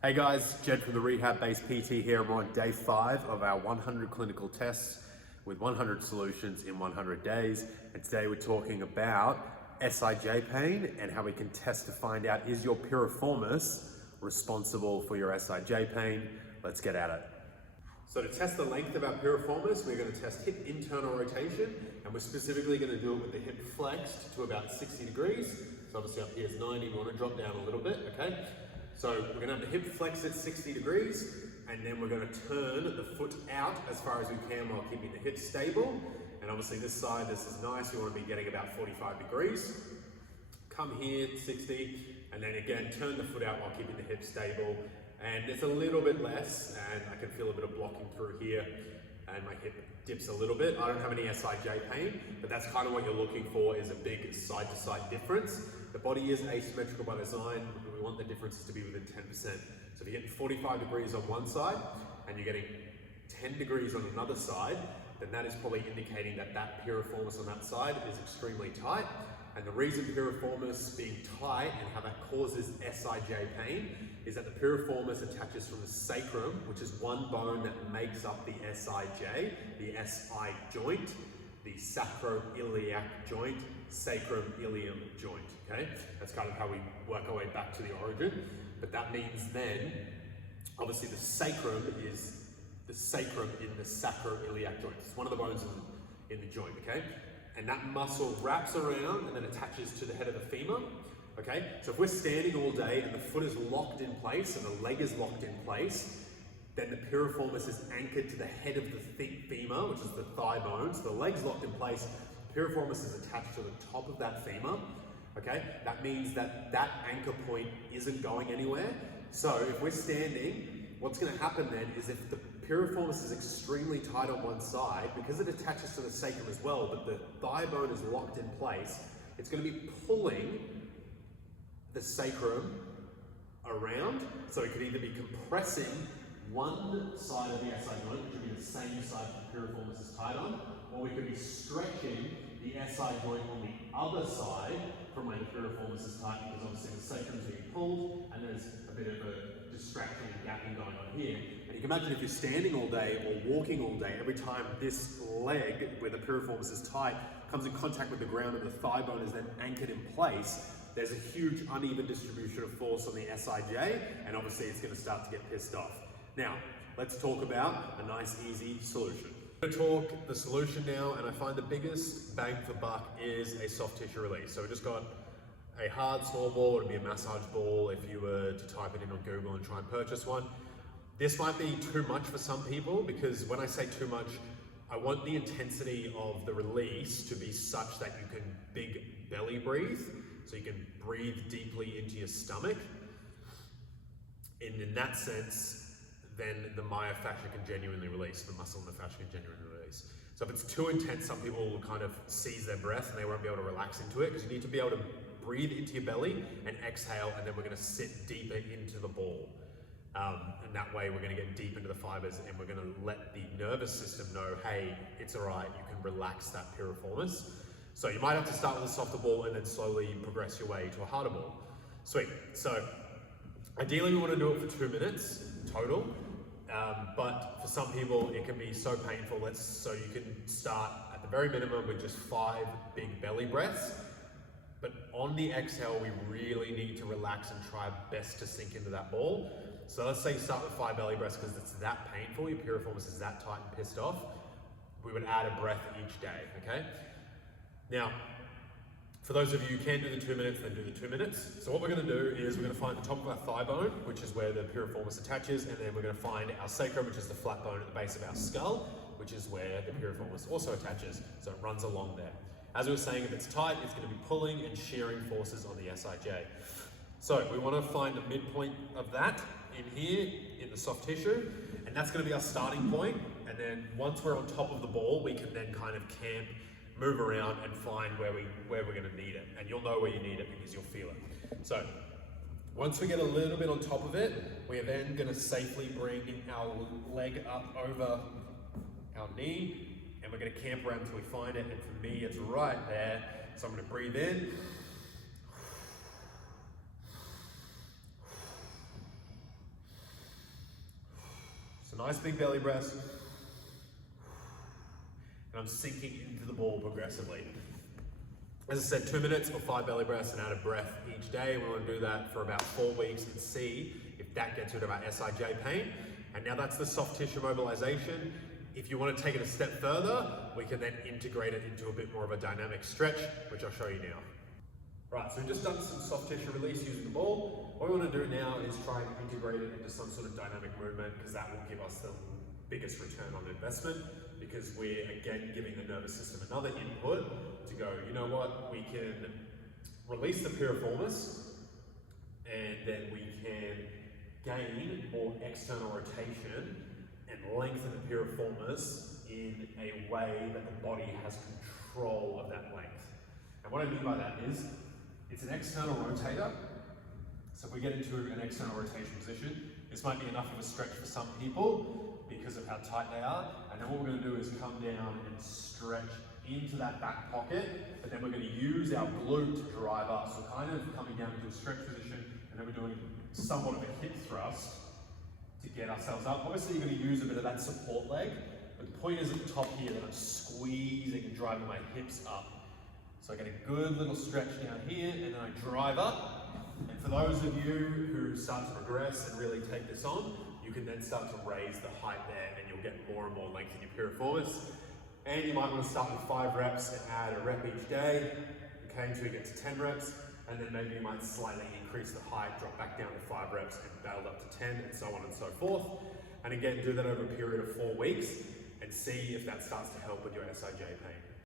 Hey guys, Jed from the Rehab Based PT here. We're on day 5 of our 100 clinical tests with 100 solutions in 100 days. And today we're talking about SIJ pain and how we can test to find out, is your piriformis responsible for your SIJ pain? Let's get at it. So to test the length of our piriformis, we're going to test hip internal rotation, and we're specifically going to do it with the hip flexed to about 60 degrees. So obviously up here is 90, we want to drop down a little bit, okay? So we're going to have the hip flex at 60 degrees, and then we're going to turn the foot out as far as we can while keeping the hip stable. And obviously this side, this is nice, we want to be getting about 45 degrees. Come here, 60, and then again, turn the foot out while keeping the hip stable. And it's a little bit less, and I can feel a bit of blocking through here, and my hip dips a little bit. I don't have any SIJ pain, but that's kind of what you're looking for, is a big side-to-side difference. The body is asymmetrical by design, but we want the differences to be within 10%. So if you're getting 45 degrees on one side, and you're getting 10 degrees on another side, then that is probably indicating that that piriformis on that side is extremely tight. And the reason piriformis being tight and how that causes SIJ pain is that the piriformis attaches from the sacrum, which is one bone that makes up the SIJ, the SI joint, the sacroiliac joint, sacrum-ilium joint, okay? That's kind of how we work our way back to the origin. But that means then, obviously the sacrum is the sacrum in the sacroiliac joint. It's one of the bones in the joint, okay? And that muscle wraps around and then attaches to the head of the femur, okay? So if we're standing all day and the foot is locked in place and the leg is locked in place, then the piriformis is anchored to the head of the femur, which is the thigh bone. So the leg's locked in place, piriformis is attached to the top of that femur, okay? That means that that anchor point isn't going anywhere. So if we're standing, what's gonna happen then is if the piriformis is extremely tight on one side, because it attaches to the sacrum as well, but the thigh bone is locked in place, it's gonna be pulling the sacrum around. So it could either be compressing one side of the SI joint, which would be the same side the piriformis is tight on, or we could be stretching the SI joint on the other side from where the piriformis is tight, because obviously the sacrum is being pulled and there's a bit of a distraction and gapping going on here. And you can imagine if you're standing all day or walking all day, every time this leg, where the piriformis is tight, comes in contact with the ground and the thigh bone is then anchored in place, there's a huge uneven distribution of force on the SIJ, and obviously it's going to start to get pissed off. Now, let's talk about a nice, easy solution. I'm going to talk the solution now, and I find the biggest bang for buck is a soft tissue release. So we just got a hard small ball, it would be a massage ball if you were to type it in on Google and try and purchase one. This might be too much for some people, because when I say too much, I want the intensity of the release to be such that you can big belly breathe, so you can breathe deeply into your stomach. And in that sense, then the myofascia can genuinely release, the muscle and the fascia can genuinely release. So if it's too intense, some people will kind of seize their breath and they won't be able to relax into it, because you need to be able to breathe into your belly and exhale, and then we're going to sit deeper into the ball. And that way we're going to get deep into the fibers, and we're going to let the nervous system know, hey, it's all right, you can relax that piriformis. So you might have to start with a softer ball and then slowly progress your way to a harder ball. Sweet. So ideally we want to do it for 2 minutes total, but for some people it can be so painful. So you can start at the very minimum with just 5 big belly breaths. But on the exhale, we really need to relax and try best to sink into that ball. So let's say you start with 5 belly breaths because it's that painful, your piriformis is that tight and pissed off. We would add a breath each day, okay? Now, for those of you who can do the 2 minutes, then do the 2 minutes. So what we're gonna do is we're gonna find the top of our thigh bone, which is where the piriformis attaches, and then we're gonna find our sacrum, which is the flat bone at the base of our skull, which is where the piriformis also attaches. So it runs along there. As we were saying, if it's tight, it's going to be pulling and shearing forces on the SIJ. So we want to find the midpoint of that in here, in the soft tissue, and that's going to be our starting point. And then once we're on top of the ball, we can then kind of camp, move around and find where we're going to need it. And you'll know where you need it because you'll feel it. So once we get a little bit on top of it, we are then going to safely bring our leg up over our knee, and we're going to camp around until we find it. And for me, it's right there. So I'm going to breathe in. nice big belly breaths. And I'm sinking into the ball progressively. As I said, 2 minutes or 5 belly breaths and out of breath each day. We want to do that for about 4 weeks and see if that gets rid of our SIJ pain. And now that's the soft tissue mobilization. If you want to take it a step further, we can then integrate it into a bit more of a dynamic stretch, which I'll show you now. Right, so we've just done some soft tissue release using the ball. What we want to do now is try and integrate it into some sort of dynamic movement, because that will give us the biggest return on investment, because we're again giving the nervous system another input to go, you know what, we can release the piriformis and then we can gain more external rotation and lengthen the piriformis in a way that the body has control of that length. And what I mean by that is, it's an external rotator. So if we get into an external rotation position, this might be enough of a stretch for some people because of how tight they are. And then what we're going to do is come down and stretch into that back pocket, but then we're going to use our glute to drive up. So kind of coming down into a stretch position, and then we're doing somewhat of a hip thrust to get ourselves up. Obviously you're going to use a bit of that support leg, but the point is at the top here that I'm squeezing and driving my hips up. So I get a good little stretch down here, and then I drive up. And for those of you who start to progress and really take this on, you can then start to raise the height there, and you'll get more and more length in your piriformis. And you might want to start with 5 reps and add a rep each day, okay, until you get to 10 reps. And then maybe you might slightly increase the height, drop back down to 5 reps and build up to 10, and so on and so forth. And again, do that over a period of 4 weeks and see if that starts to help with your SIJ pain.